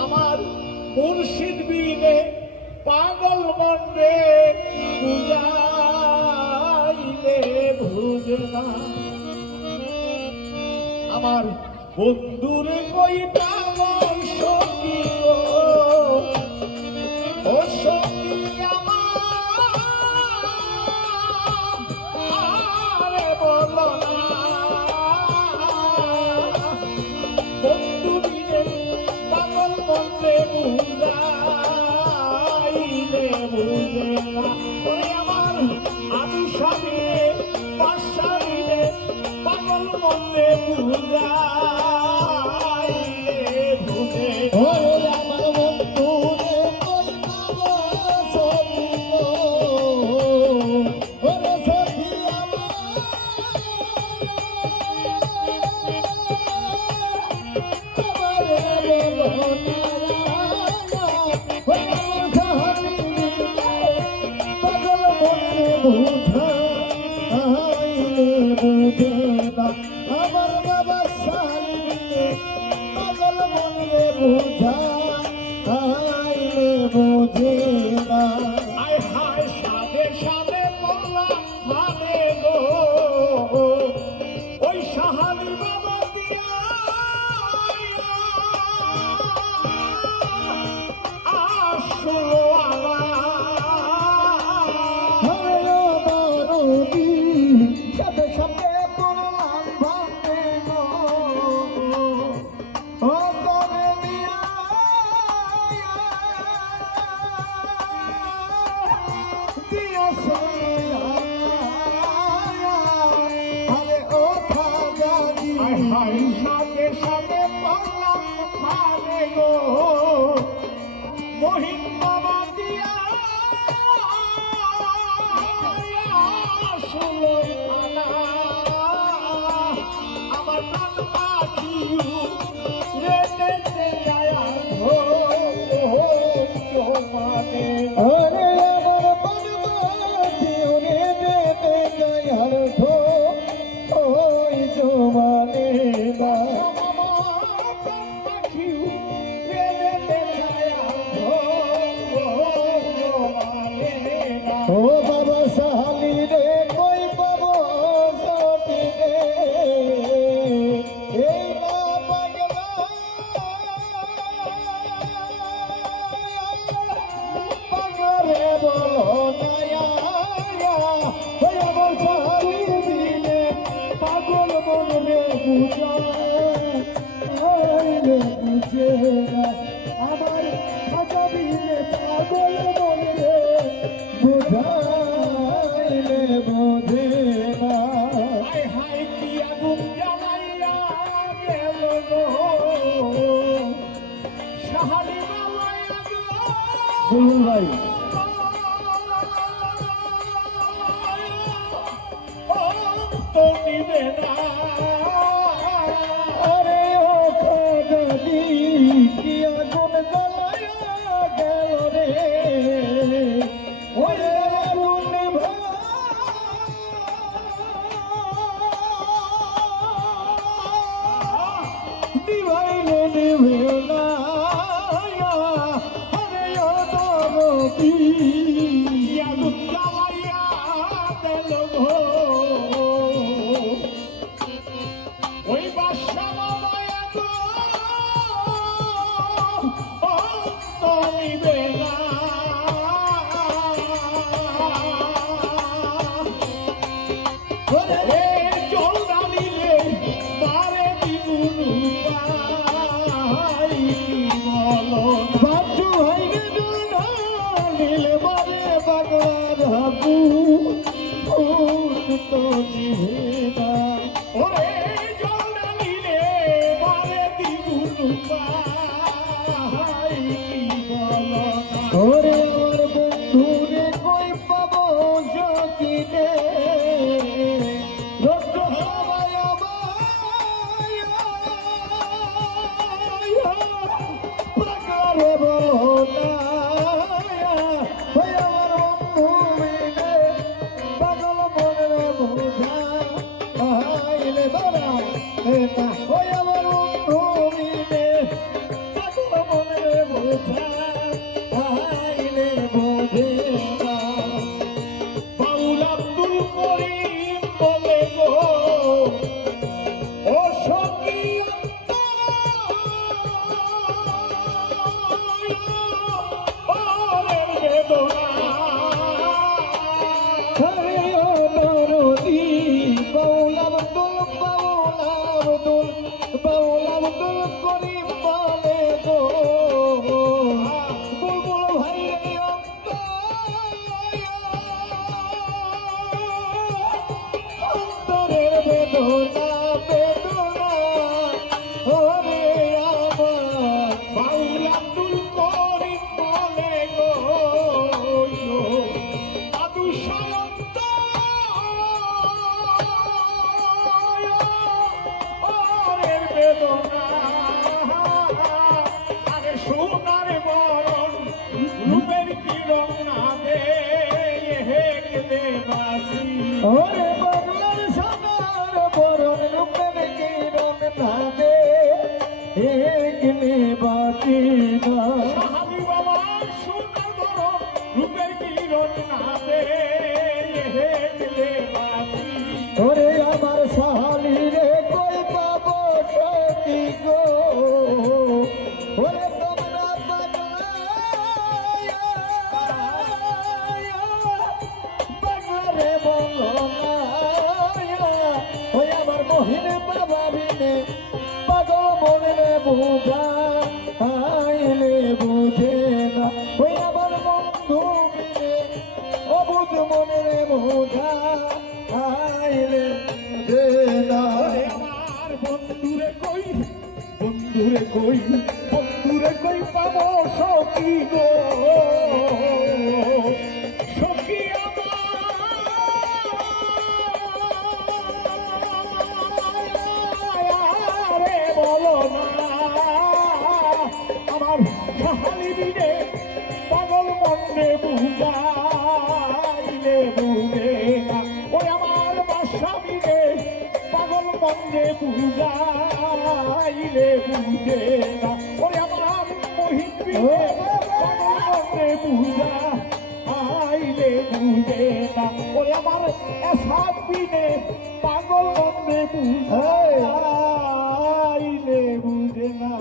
আমার মুর্শিদ বিনে পাগল মনে বুঝাইলে বুঝে না আমার বন্ধুর কই পাগল সখী গো ও সখী আমার বলো না বন্ধু বিনে পাগল মনে বুঝাইলে বুঝে না ওই আমার আমি স্বামী পাশাইলে পাগল মনে বুঝাইলে বুঝে ওরে আমার বন্ধু রে কই পাবো সখী গো ওরে সখী আমার বাবা সালিনে পাগল মনে বুঝাইলে বুঝে না আয় হায় সাধে সাধে বললাম মানে গো ওই সাহাবি বাবা দিয়া আসলো সাথে সাথে পড়লাম ভাবে গো ও তবে মিয়া দিয়াছে আরে ও খাজানি আয় হায় সাথে সাথে বললাম মানে গো মহিন বাবা দিয়া আসলো আমার প্রাণ পাখিও রেতে যায় মানে ওরে আমার পরমাতি ওরে দেবে জয়ার ভো ওই জমানে না ও বাবা সাহালি রে কই পাবো সখী রে এই না পাগলা পাগলে বলো নয়া ওই আমার সাহালি দিলে পাগল মনে বুঝাইলে বুঝে না আমার খাজা দিলে পাগল মনে বুঝাইলে বুঝে না হায় হায় কি আগুন জ্বালাইয়া গেল গো সাহালি বাবাইয়া বলুন ভাই তো নিবে না আরে ও খাজাদি কি আগুন জ্বালায়া গেল রে ওই আগুন নিভাইলে নিভে না আরে ও দরদি আগুন জ্বালাইয়া গেল গো ওই বাসা বাবাইয়া গো তো নিবে না ওরে জল ডালিলে মারে দ্বিগুণ পাই বলো বাজু হইগে দুনা নীলে বারে বাগলার হাবু ফুল তো নিভে না ওরে জল ডালিলে মারে দ্বিগুণ পাই বলো ওরে আমার বন্ধু রে কই পাবো সখী রে রক্ত সবাই প্রকারে বনায়া ওই আমার বন্ধু মিলে পাগল মনে বুঝা আইলে বাবা ওই আমার বন্ধু মিলে ওরে বাংলার সোনার বরণ রূপের কিরণ নামে একলে বাঁচি না সাহাবি বাবা সোনার বরণ রূপের কিরণ নামে হেলে বাঁচি ওরে আমার সাহালি রে কই পাবো সখী গো ওরে তোমরা বাংলা রে বলো না ওই আমার মহিনে বাবা বিনে পাগল মনে বুঝা আইলে বুঝে না ওই আমার বন্ধু বিনে অবুঝ মনে বুঝা আইলে বুঝে না ওরে আমার বন্ধুরে কই বন্ধুরে কই বন্ধুরে কই পাবো সখী গো সখী আমারে বলো না আমার সাহালি দিনে পাগল মনে বুঝাইলে বুঝে না ওই আমার বাসা দিনে পাগল মনে বুঝাইলে বুঝে না ওই আমার মহিন দিনে পাগল মনে বুঝাইলে বুঝে না ওই আমার এসাদ দিনে পাগল মনে বুঝাইলে বুঝে না